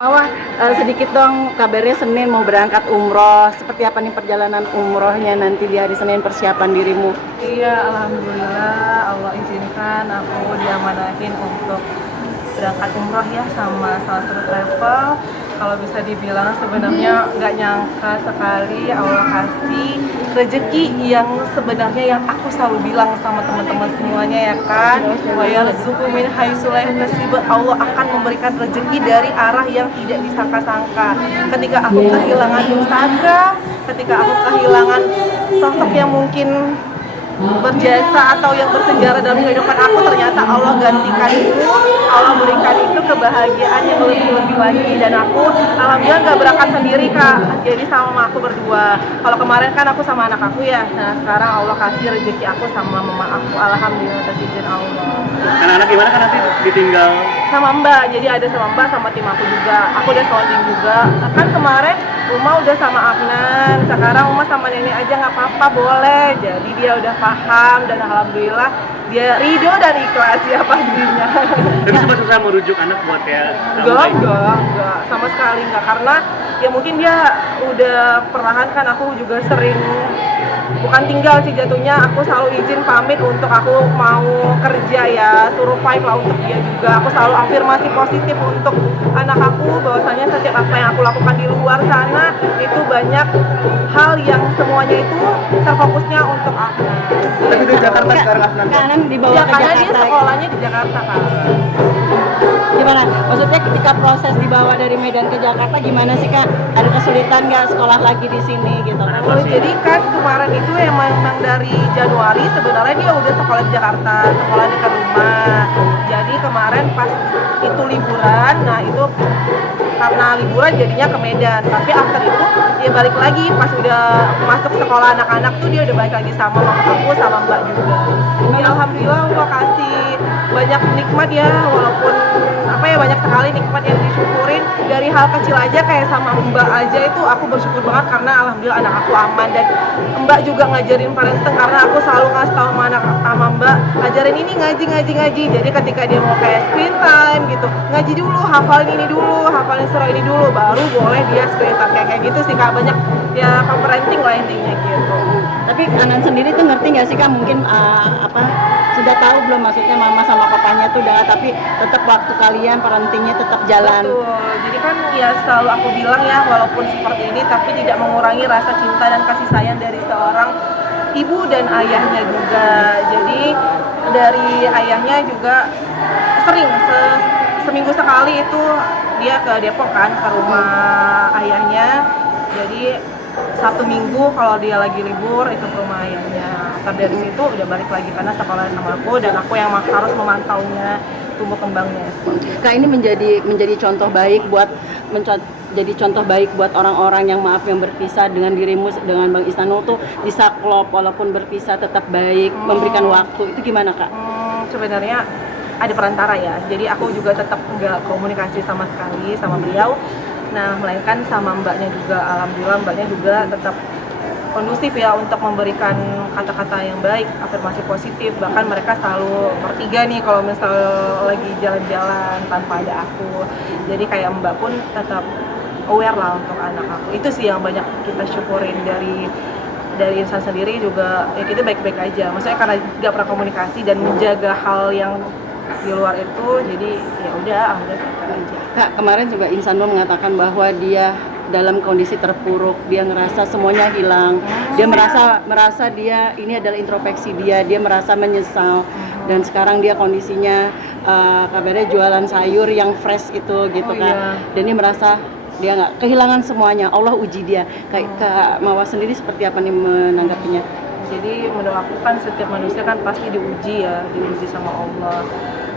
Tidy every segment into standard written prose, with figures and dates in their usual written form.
Awah, sedikit dong kabarnya Senin mau berangkat umroh. Seperti apa nih perjalanan umrohnya nanti di hari Senin, persiapan dirimu? Iya, alhamdulillah Allah izinkan aku diamanahin untuk berangkat umroh ya sama salah satu travel. Kalau bisa dibilang sebenarnya nggak nyangka sekali Allah kasih rezeki yang sebenarnya yang aku selalu bilang sama teman-teman semuanya ya kan. Wa yarzuqu min haitsu la yahtasib. Allah akan memberikan rezeki dari arah yang tidak disangka-sangka. Ketika aku kehilangan Instagram, ketika aku kehilangan sosok yang mungkin berjasa atau yang bersejarah dalam kehidupan aku, ternyata Allah gantikan itu, Allah berikan itu kebahagiaan yang lebih-lebih lagi. Dan aku alhamdulillah nggak berangkat sendiri Kak, jadi sama mama aku berdua. Kalau kemarin kan aku sama anak aku ya, nah sekarang Allah kasih rezeki aku sama mama aku, alhamdulillah atas izin Allah. Anak-anak gimana kan nanti ditinggal? Sama Mbak, jadi ada sama Mbak sama tim aku juga, aku udah sounding juga. Kan kemarin Uma udah sama Afnan, sekarang Uma sama nenek aja nggak apa-apa boleh. Jadi dia udah paham dan alhamdulillah dia ridho dan ikhlas ya pastinya. Tapi sempat susah merujuk anak buat ya? Enggak, sama sekali enggak, karena ya mungkin dia udah perlahan kan, aku juga sering bukan tinggal sih jatuhnya, aku selalu izin pamit untuk aku mau kerja ya, survive lah untuk dia juga. Aku selalu afirmasi positif untuk anak aku bahwasanya setiap apa yang aku lakukan di luar sana itu banyak hal yang semuanya itu terfokusnya untuk aku. Tapi di Jakarta sekarang Afnan. Kanan dibawa Ya ke karena dia Jakarta. sekolahnya di Jakarta kan. Gimana? Maksudnya ketika proses dibawa dari Medan ke Jakarta gimana sih Kak? Ada kesulitan nggak sekolah lagi di sini gitu? Oh, jadi kan kemarin itu emang dari Januari sebenarnya dia udah sekolah di Jakarta, sekolah dekat rumah. Jadi kemarin pas itu liburan, nah itu karena liburan jadinya ke Medan. Tapi after itu dia balik lagi pas udah masuk sekolah anak-anak tuh dia udah balik lagi sama mama aku sama Mbak juga. Ya alhamdulillah Allah kasih banyak nikmat ya, walaupun apa ya, banyak sekali nikmat yang disyukurin dari hal kecil aja kayak sama Mbak aja itu aku bersyukur banget karena alhamdulillah anak aku aman. Dan Mbak juga ngajarin parenting karena aku selalu ngasih tahu sama Mbak, ajarin ini ngaji. Jadi ketika dia mau kayak screen time gitu, ngaji dulu, hafalin ini dulu, hafalin surah ini dulu, baru boleh dia screen time kayak gitu sih Kak. Banyak ya parenting lah intinya gitu. Tapi Anan sendiri tuh ngerti nggak sih Kak, mungkin apa sudah tahu belum, maksudnya mama sama papanya tuh udah, tapi tetap waktu kalian parentingnya tetap jalan. Betul. Jadi kan ya selalu aku bilang ya, walaupun seperti ini tapi tidak mengurangi rasa cinta dan kasih sayang dari seorang ibu dan ayahnya juga. Jadi dari ayahnya juga sering seminggu sekali itu dia ke Depok kan, ke rumah ayahnya. Jadi Sabtu Minggu kalau dia lagi libur itu ke rumah ayahnya. Tapi dari situ udah balik lagi karena sekolah sama aku, dan aku yang harus memantaunya tumbuh kembangnya. Kak, ini menjadi contoh baik buat jadi contoh baik buat orang-orang yang yang berpisah dengan dirimu, dengan Bang Ihsanul tuh bisa klop walaupun berpisah tetap baik, memberikan waktu. Itu gimana Kak? Sebenarnya ada perantara ya, jadi aku juga tetap nggak komunikasi sama sekali sama beliau. Nah, melainkan sama mbaknya juga, alhamdulillah mbaknya juga tetap kondusif ya untuk memberikan kata-kata yang baik, afirmasi positif. Bahkan mereka selalu bertiga nih kalau misalnya lagi jalan-jalan tanpa ada aku. Jadi kayak mbak pun tetap aware lah untuk anak aku. Itu sih yang banyak kita syukurin dari insan sendiri juga, ya kita baik-baik aja. Maksudnya karena nggak pernah komunikasi dan menjaga hal yang di luar itu, jadi ya udah alhamdulillah aja. Kak, kemarin juga Ihsanul mengatakan bahwa dia dalam kondisi terpuruk, dia ngerasa semuanya hilang, dia merasa dia ini adalah introspeksi dia merasa menyesal, dan sekarang dia kondisinya kabarnya jualan sayur yang fresh itu gitu Kak. Iya. Dan dia merasa dia nggak kehilangan semuanya, Allah uji dia. Kak Mawar sendiri seperti apa nih menanggapinya? Jadi menurut aku kan setiap manusia kan pasti diuji ya, diuji sama Allah.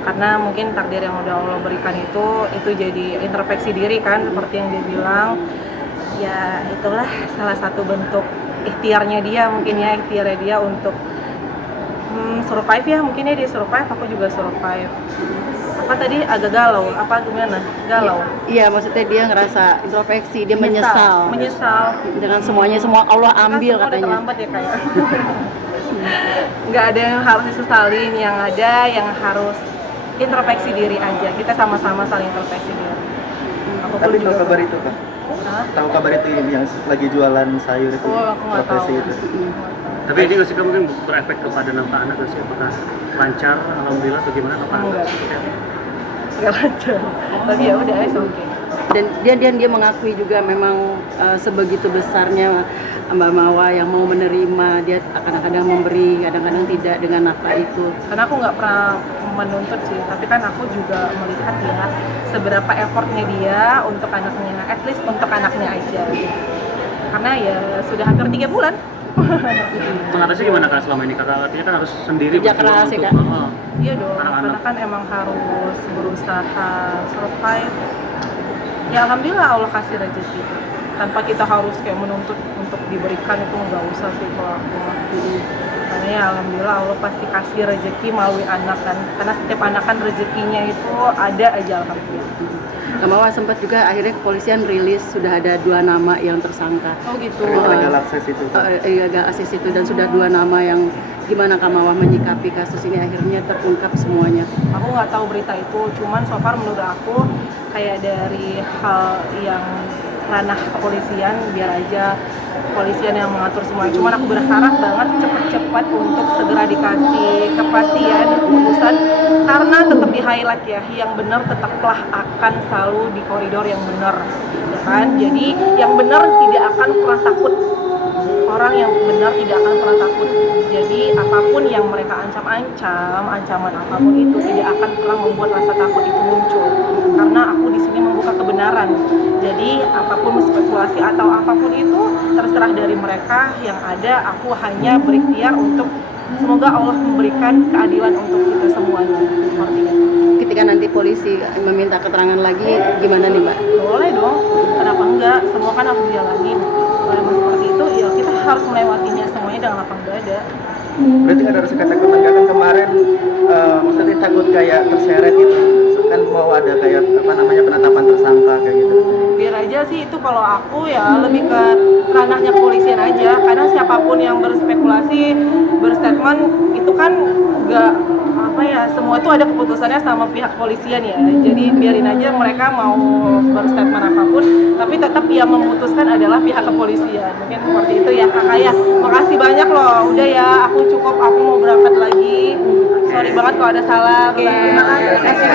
Karena mungkin takdir yang udah Allah berikan itu jadi introspeksi diri kan, seperti yang dia bilang. Ya itulah salah satu bentuk ikhtiarnya dia, mungkin ya ikhtiarnya dia untuk survive ya, mungkin ya dia survive, aku juga survive. Apa tadi agak galau, apa gimana? Galau. Iya, maksudnya dia ngerasa introspeksi, dia menyesal dengan semua Allah ambil kan katanya. udah terlambat ya kayak. Nggak ada yang harus disesalin, yang ada yang harus introspeksi diri aja. Kita sama-sama saling introspeksi diri. ngumpulin Tahu juga. kabar itu Kak? Hah? Tahu kabar itu yang lagi jualan sayur itu? Oh, aku nggak tahu. profesi itu. Tapi ini nggak sih Kak, mungkin berefek kepada nafkah anak nggak sih? Apakah lancar, alhamdulillah, atau gimana nafkah anak? Enggak. Seperti apa? Nggak lancar. Tapi ya udah, oke. Dan dia mengakui juga memang sebegitu besarnya Mbak Mawa yang mau menerima, dia kadang-kadang memberi, kadang-kadang tidak dengan nafkah itu. Karena aku nggak pernah menuntut sih, tapi kan aku juga melihat ya seberapa effortnya dia untuk anaknya, at least untuk anaknya aja. Karena ya sudah hampir 3 bulan. Mengatasi gimana Kak selama ini? Kakak artinya kan harus sendiri Kerja berjuang keras ya, untuk Kak? Iya dong, Anak-anak. karena kan emang harus berusaha survive. Ya alhamdulillah Allah kasih rezeki. Tanpa kita harus kayak menuntut untuk diberikan itu nggak usah sih kalau aku mah. Karena ya alhamdulillah Allah pasti kasih rezeki melalui anak kan. Karena setiap anak kan rezekinya itu ada aja alhamdulillah. Mbak Mawa sempat juga akhirnya kepolisian rilis sudah ada 2 nama yang tersangka. Oh gitu. Legal akses itu. Legal akses itu dan sudah 2 nama yang gimana Kak Mawa menyikapi kasus ini akhirnya terungkap semuanya. Aku nggak tahu berita itu, cuman so far menurut aku kayak dari hal yang ranah kepolisian biar aja kepolisian yang mengatur semua. Cuman aku berharap banget cepat-cepat untuk segera dikasih kepastian keputusan karena tetap di highlight ya, yang benar tetaplah akan selalu di koridor yang benar, ya kan? Jadi yang benar tidak akan pernah takut. Orang yang benar tidak akan pernah takut. Jadi apapun yang mereka ancam-ancam, ancaman apapun itu tidak akan pernah membuat rasa takut itu muncul. Karena aku di sini membuka kebenaran. Jadi apapun spekulasi atau apapun itu terserah dari mereka. Yang ada aku hanya berikhtiar untuk semoga Allah memberikan keadilan untuk kita semuanya. Seperti itu. Ketika nanti polisi meminta keterangan lagi gimana nih Mbak? Boleh dong, kenapa enggak? Semua kan harus dijalanin. Kalau emang seperti itu, ya kita harus melewatinya semuanya dengan lapang dada. Berarti ada rasa ketakutan nggak kan kemarin? Maksudnya takut kayak terseret gitu. Kan mau ada kayak apa namanya penetapan tersangka kayak gitu. Biar aja sih itu kalau aku ya lebih ke ranahnya kepolisian aja. Karena siapapun yang berspekulasi, berstatement itu kan nggak apa ya, semua itu ada keputusannya sama pihak kepolisian ya. Jadi biarin aja mereka mau berstatement apapun, tapi tetap yang memutuskan adalah pihak kepolisian. Mungkin seperti itu ya Kakak ya. Makasih banyak loh. Udah ya, aku cukup, aku mau berangkat lagi. Sorry banget kalau ada salah. Terima kasih.